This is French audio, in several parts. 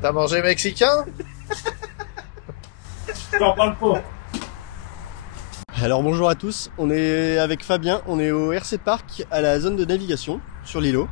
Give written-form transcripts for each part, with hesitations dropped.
T'as mangé mexicain? T'en parles pas. Alors bonjour à tous, on est avec Fabien, on est au RC Park à la zone de navigation sur l'îlot.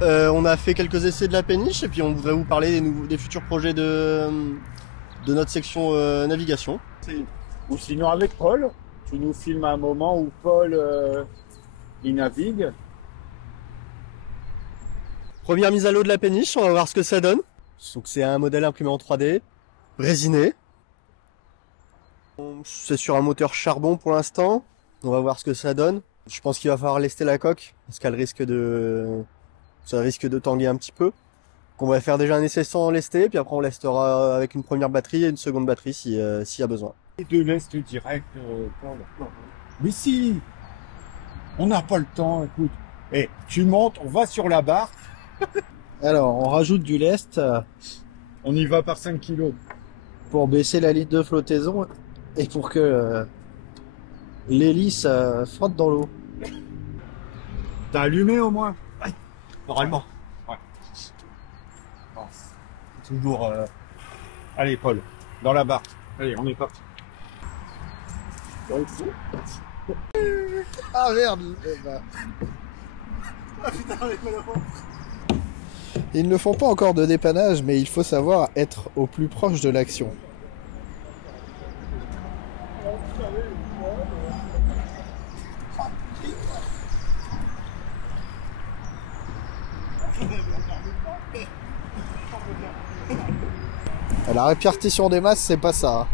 On a fait quelques essais de la péniche et puis on voudrait vous parler des futurs projets de notre section navigation. Ou sinon avec Paul, tu nous filmes un moment où Paul il navigue. Première mise à l'eau de la péniche, on va voir ce que ça donne. Donc c'est un modèle imprimé en 3D, résiné. C'est sur un moteur charbon pour l'instant, on va voir ce que ça donne. Je pense qu'il va falloir lester la coque parce qu'elle risque ça risque de tanguer un petit peu. On va faire déjà un essai sans lester, puis après on lestera avec une première batterie et une seconde batterie s'il y a besoin. Et de l'Est direct, Paul. Mais si, on n'a pas le temps, écoute. Eh, tu montes, on va sur la barre. Alors, on rajoute du lest On y va par 5 kilos. pour baisser la ligne de flottaison et pour que l'hélice frotte dans l'eau. T'as allumé au moins? Normalement. Toujours. Allez, Paul, dans la barre. Allez, on est parti. Ah merde Ils ne font pas encore de dépannage, mais il faut savoir être au plus proche de l'action. La répartition des masses, c'est pas ça.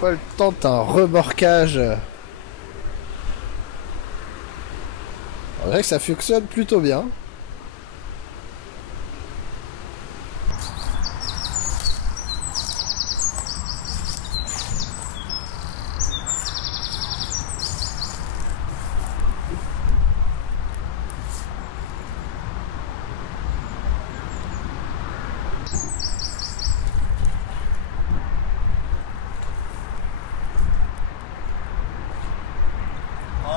Paul tente un remorquage. On dirait que ça fonctionne plutôt bien.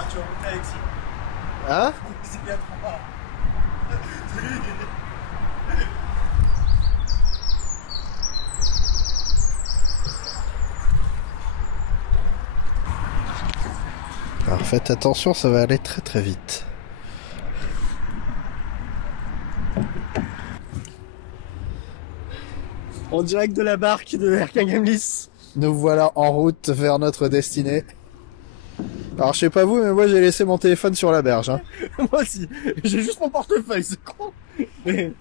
Tu vas monter avec ça. Hein? C'est bien trop bas. Alors faites attention, ça va aller très très vite. En direct de la barque de Erkangamlis. Nous voilà en route vers notre destinée. Alors je sais pas vous, mais moi j'ai laissé mon téléphone sur la berge. Hein. Moi aussi, j'ai juste mon portefeuille, c'est con. Mais...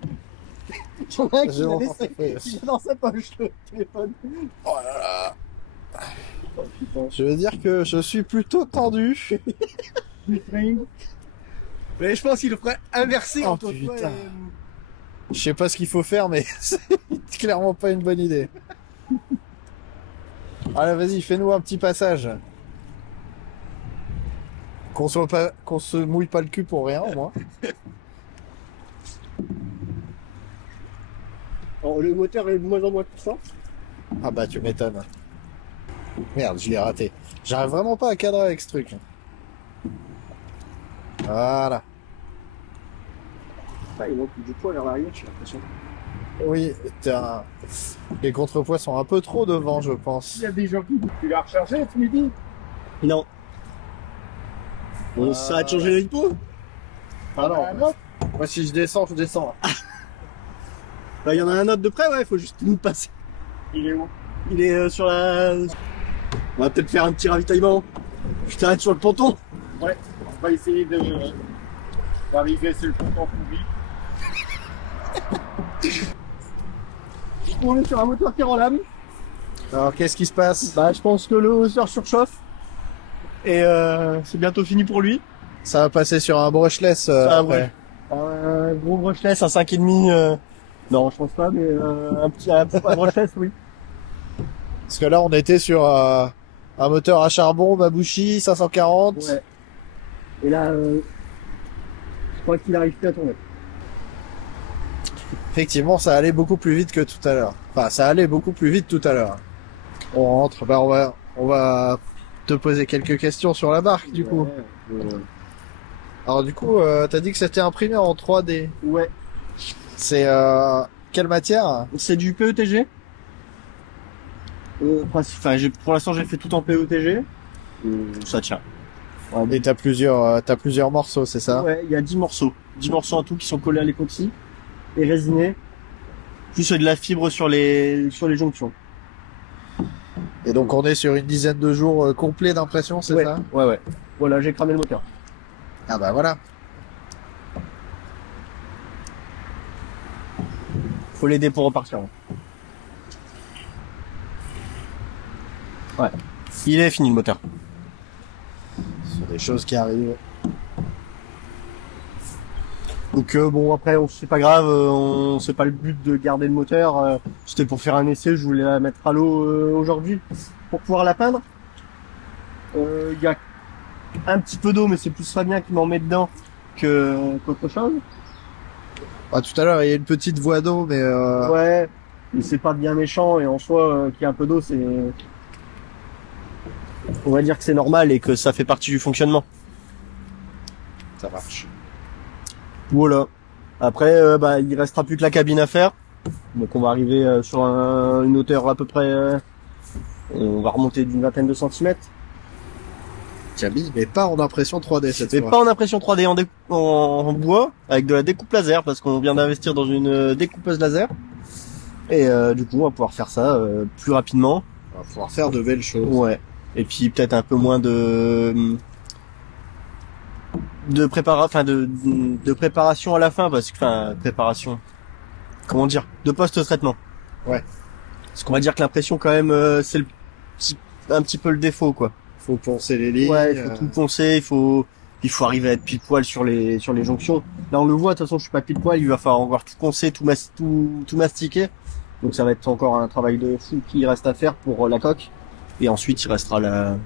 J'en ai un qui J'ai mon l'a portefeuille laissé dans sa poche, le téléphone. Oh là là. Je veux dire que je suis plutôt tendu. Mais je pense qu'il le ferait inverser Oh, entre toi putain. et... Je sais pas ce qu'il faut faire, mais c'est clairement pas une bonne idée. Allez, vas-y, fais-nous un petit passage. Qu'on se mouille pas le cul pour rien, au moins. Alors, le moteur est de moins en moins puissant. Ah bah, tu m'étonnes. Merde, je l'ai raté. J'arrive vraiment pas à cadrer avec ce truc. Voilà. Ah, il manque du poids vers l'arrière, j'ai l'impression. Oui, les contrepoids sont un peu trop devant, je pense. Il y a des gens qui... Tu l'as rechargé ce midi? Non. Ça a changé l'hypo? Ah non, Un autre? moi si je descends, je descends. Bah, il y en a un autre de près, ouais, il faut juste nous passer. Il est où? Il est sur la... On va peut-être faire un petit ravitaillement. Je t'arrête sur le ponton. Ouais, on va essayer d'arriver sur le ponton pourri. On est sur un moteur qui est en lame. Alors qu'est-ce qui se passe? Bah, je pense que le hausseur surchauffe. Et c'est bientôt fini pour lui. Ça va passer sur un brushless après. Un gros brushless, un 5,5. Non, je pense pas, mais un brushless, oui. Parce que là, on était sur un moteur à charbon, Mabushi 540. Ouais. Et là, je crois qu'il arrive plus à tomber. Effectivement, ça allait beaucoup plus vite que tout à l'heure. Enfin, ça allait beaucoup plus vite tout à l'heure. On rentre, bah on va te poser quelques questions sur la barque, du coup. Alors du coup, t'as dit que c'était imprimé en 3D. Ouais. C'est quelle matière? C'est du PETG. Enfin, pour l'instant, j'ai fait tout en PETG. Ça tient. Et t'as plusieurs morceaux, c'est ça? Ouais, il y a 10 morceaux. 10 morceaux en tout qui sont collés à l'époxy et résinés. Plus de la fibre sur les jonctions. Et donc on est sur une dizaine de jours complets d'impression, c'est ça? Ouais. Voilà, j'ai cramé le moteur. Ah bah voilà. Faut l'aider pour repartir. Ouais. Il est fini le moteur. C'est des choses qui arrivent. Donc bon, après c'est pas grave, c'est pas le but de garder le moteur. C'était pour faire un essai, je voulais la mettre à l'eau aujourd'hui pour pouvoir la peindre. Il y a un petit peu d'eau, mais c'est plus Fabien qui m'en met dedans qu'autre chose. Ah, tout à l'heure, il y a une petite voie d'eau, mais Ouais, mais c'est pas bien méchant et en soi qu'il y a un peu d'eau, c'est... On va dire que c'est normal et que ça fait partie du fonctionnement. ça marche. Voilà. Après, bah, il restera plus que la cabine à faire. Donc on va arriver sur une hauteur à peu près... on va remonter d'une vingtaine de centimètres. Cabine, mais pas en impression 3D cette Mais fois. pas en impression 3D, en bois, avec de la découpe laser, parce qu'on vient d'investir dans une découpeuse laser. Et du coup, on va pouvoir faire ça plus rapidement. On va pouvoir faire de belles choses. Ouais. Et puis peut-être un peu moins de préparation à la fin, parce que préparation. Comment dire, de post-traitement. Ouais. Parce qu'on va dire que l'impression quand même, c'est un petit peu le défaut, quoi. Faut poncer les lignes. Ouais, il faut tout poncer, il faut arriver à être pile poil sur les jonctions. Là, on le voit, de toute façon, je suis pas pile poil, il va falloir encore tout poncer, tout mastiquer. Donc ça va être encore un travail de fou qui reste à faire pour la coque. Et ensuite, il restera les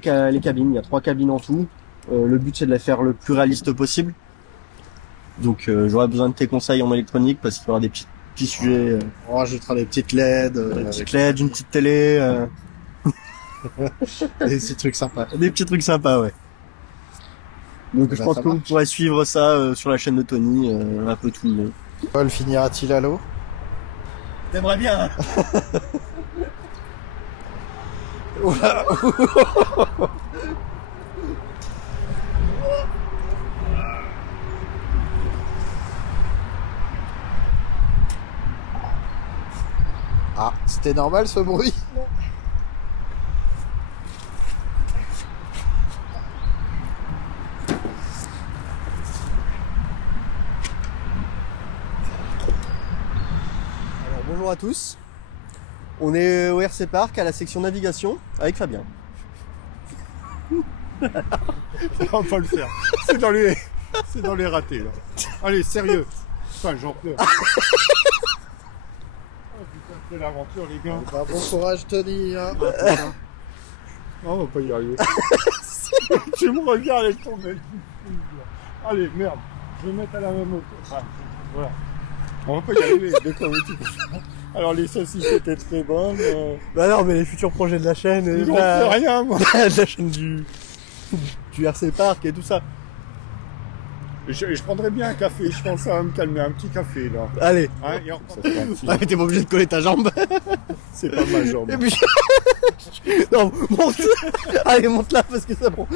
cabines. Il y a 3 cabines en tout. Le but, c'est de la faire le plus réaliste possible. Donc, j'aurai besoin de tes conseils en électronique parce qu'il y aura des petits sujets. On rajoutera des petites LED. Des petites LED, une petite télé. Des petits trucs sympas. Des petits trucs sympas, ouais. Donc je pense que vous pourrez suivre ça sur la chaîne de Tony, un peu tout le monde. Paul finira-t-il à l'eau? T'aimerais bien, hein? Oula. Ah, c'était normal ce bruit? Alors bonjour à tous. On est au RC Park à la section navigation avec Fabien. On va pas le faire. C'est dans les ratés, là. Allez, sérieux. Enfin, j'en pleure. Oh putain, c'est l'aventure, les gars. Bah, bon courage Tony. Hein. Oh, on va pas y arriver. Tu me regardes avec ton œil. Allez, merde. Je vais mettre à la même hauteur. Ah, voilà. On va pas y arriver. D'accord, mais tu... Alors, les saucisses étaient très bonnes. Bah non, mais les futurs projets de la chaîne, J'en sais rien, moi. de la chaîne du RC Park et tout ça. Je prendrais bien un café, je pense que ça va me calmer, un petit café là. Allez. Hein, et on reprend ça tranquille. Ah, mais t'es pas obligé de coller ta jambe. C'est pas ma jambe. Et puis... non, monte. Allez, monte là parce que ça prend.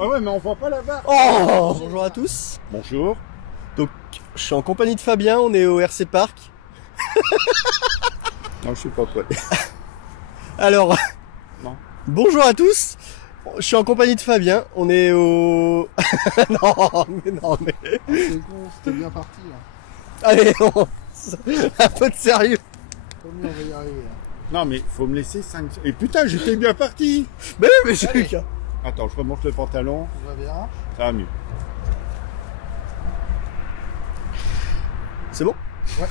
Ah ouais, mais on voit pas là-bas. Oh, bonjour à tous. Bonjour. Donc, je suis en compagnie de Fabien, on est au RC Park. Non, je suis pas prêt. Alors, Non. bonjour à tous. Je suis en compagnie de Fabien, on est au... non, mais... C'est con, c'était bien parti. Là. Allez, un peu de sérieux. Promis, on va y arriver. Là. Non, mais faut me laisser 5... Et putain, j'étais bien parti. Mais c'est le cas. Attends, je remonte le pantalon. On va bien. Ça va mieux. C'est bon? Ouais.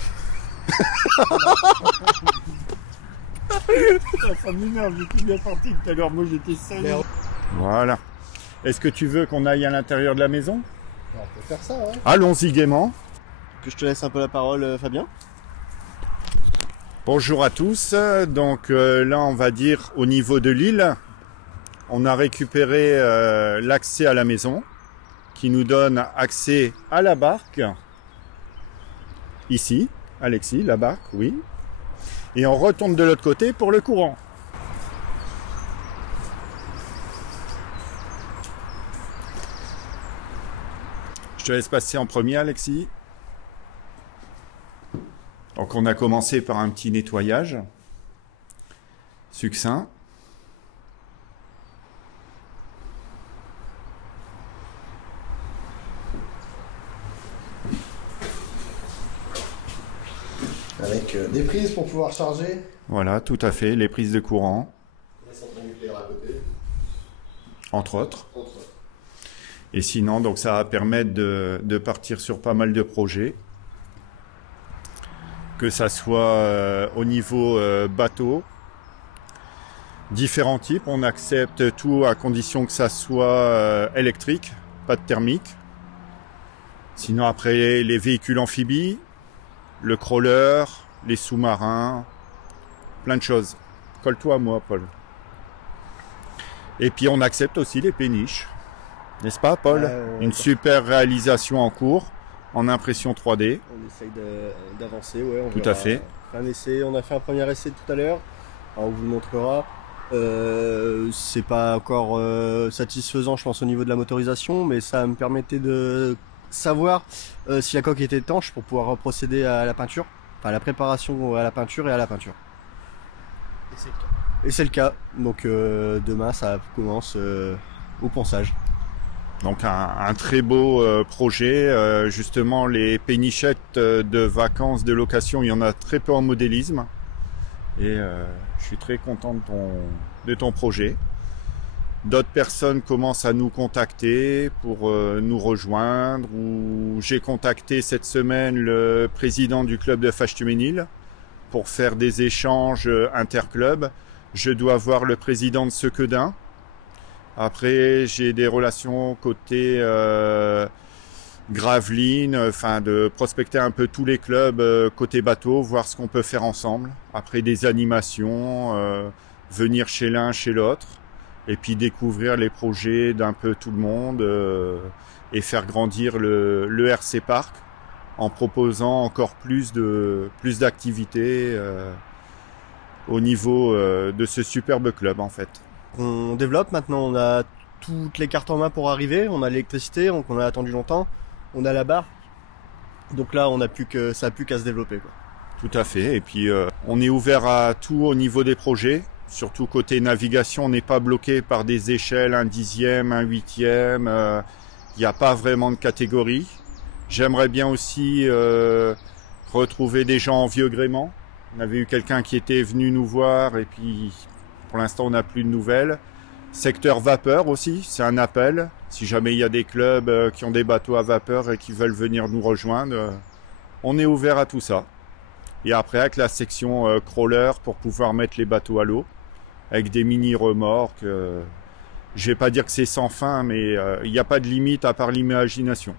Ça m'énerve, j'étais bien parti tout à l'heure. Moi, j'étais seul. Merde. Voilà. Est-ce que tu veux qu'on aille à l'intérieur de la maison? On peut faire ça, ouais. Allons-y gaiement. Que je te laisse un peu la parole, Fabien. Bonjour à tous. Donc là, on va dire au niveau de l'île, on a récupéré l'accès à la maison qui nous donne accès à la barque. Ici, Alexis, la barque, oui. Et on retourne de l'autre côté pour le courant. Je te laisse passer en premier, Alexis. Donc on a commencé par un petit nettoyage succinct. Avec des prises pour pouvoir charger. Voilà, tout à fait, les prises de courant, La centrale nucléaire à côté. entre autres. Et sinon, donc ça va permettre de partir sur pas mal de projets. Que ça soit au niveau bateau, différents types. On accepte tout à condition que ça soit électrique, pas de thermique. Sinon après les véhicules amphibies, le crawler, les sous-marins, plein de choses. Colle-toi à moi, Paul. Et puis on accepte aussi les péniches. N'est-ce pas, Paul? Une super réalisation en cours, en impression 3D. On essaye d'avancer, ouais. Tout à fait. Un essai, on a fait un premier essai tout à l'heure. Alors, on vous le montrera. C'est pas encore satisfaisant, je pense, au niveau de la motorisation, mais ça me permettait de savoir si la coque était étanche pour pouvoir procéder à la peinture, enfin à la préparation à la peinture et à la peinture. Et c'est le cas. Et c'est le cas. Donc demain, ça commence au ponçage. Donc un très beau projet. Justement, les pénichettes de vacances, de location, il y en a très peu en modélisme. Et je suis très content de ton projet. D'autres personnes commencent à nous contacter pour nous rejoindre. Ou j'ai contacté cette semaine le président du club de Fâche-Tuménil pour faire des échanges interclubs. Je dois voir le président de Sequedin. Après, j'ai des relations côté Gravelines, enfin de prospecter un peu tous les clubs côté bateau, voir ce qu'on peut faire ensemble. Après des animations, venir chez l'un, chez l'autre, et puis découvrir les projets d'un peu tout le monde et faire grandir le RC Park en proposant encore plus d'activités au niveau de ce superbe club en fait. On développe maintenant, on a toutes les cartes en main pour arriver, on a l'électricité, donc on a attendu longtemps, on a la barre, donc là ça a plus qu'à se développer, quoi. Tout à fait, et puis on est ouvert à tout au niveau des projets, surtout côté navigation, on n'est pas bloqué par des échelles, un 10e, un 8e, il n'y a pas vraiment de catégorie. J'aimerais bien aussi retrouver des gens en vieux gréement. On avait eu quelqu'un qui était venu nous voir et puis pour l'instant on n'a plus de nouvelles. Secteur vapeur aussi, c'est un appel. Si jamais il y a des clubs qui ont des bateaux à vapeur et qui veulent venir nous rejoindre, on est ouvert à tout ça. Et après avec la section crawler pour pouvoir mettre les bateaux à l'eau, avec des mini-remorques. Je vais pas dire que c'est sans fin, mais il n'y a pas de limite à part l'imagination.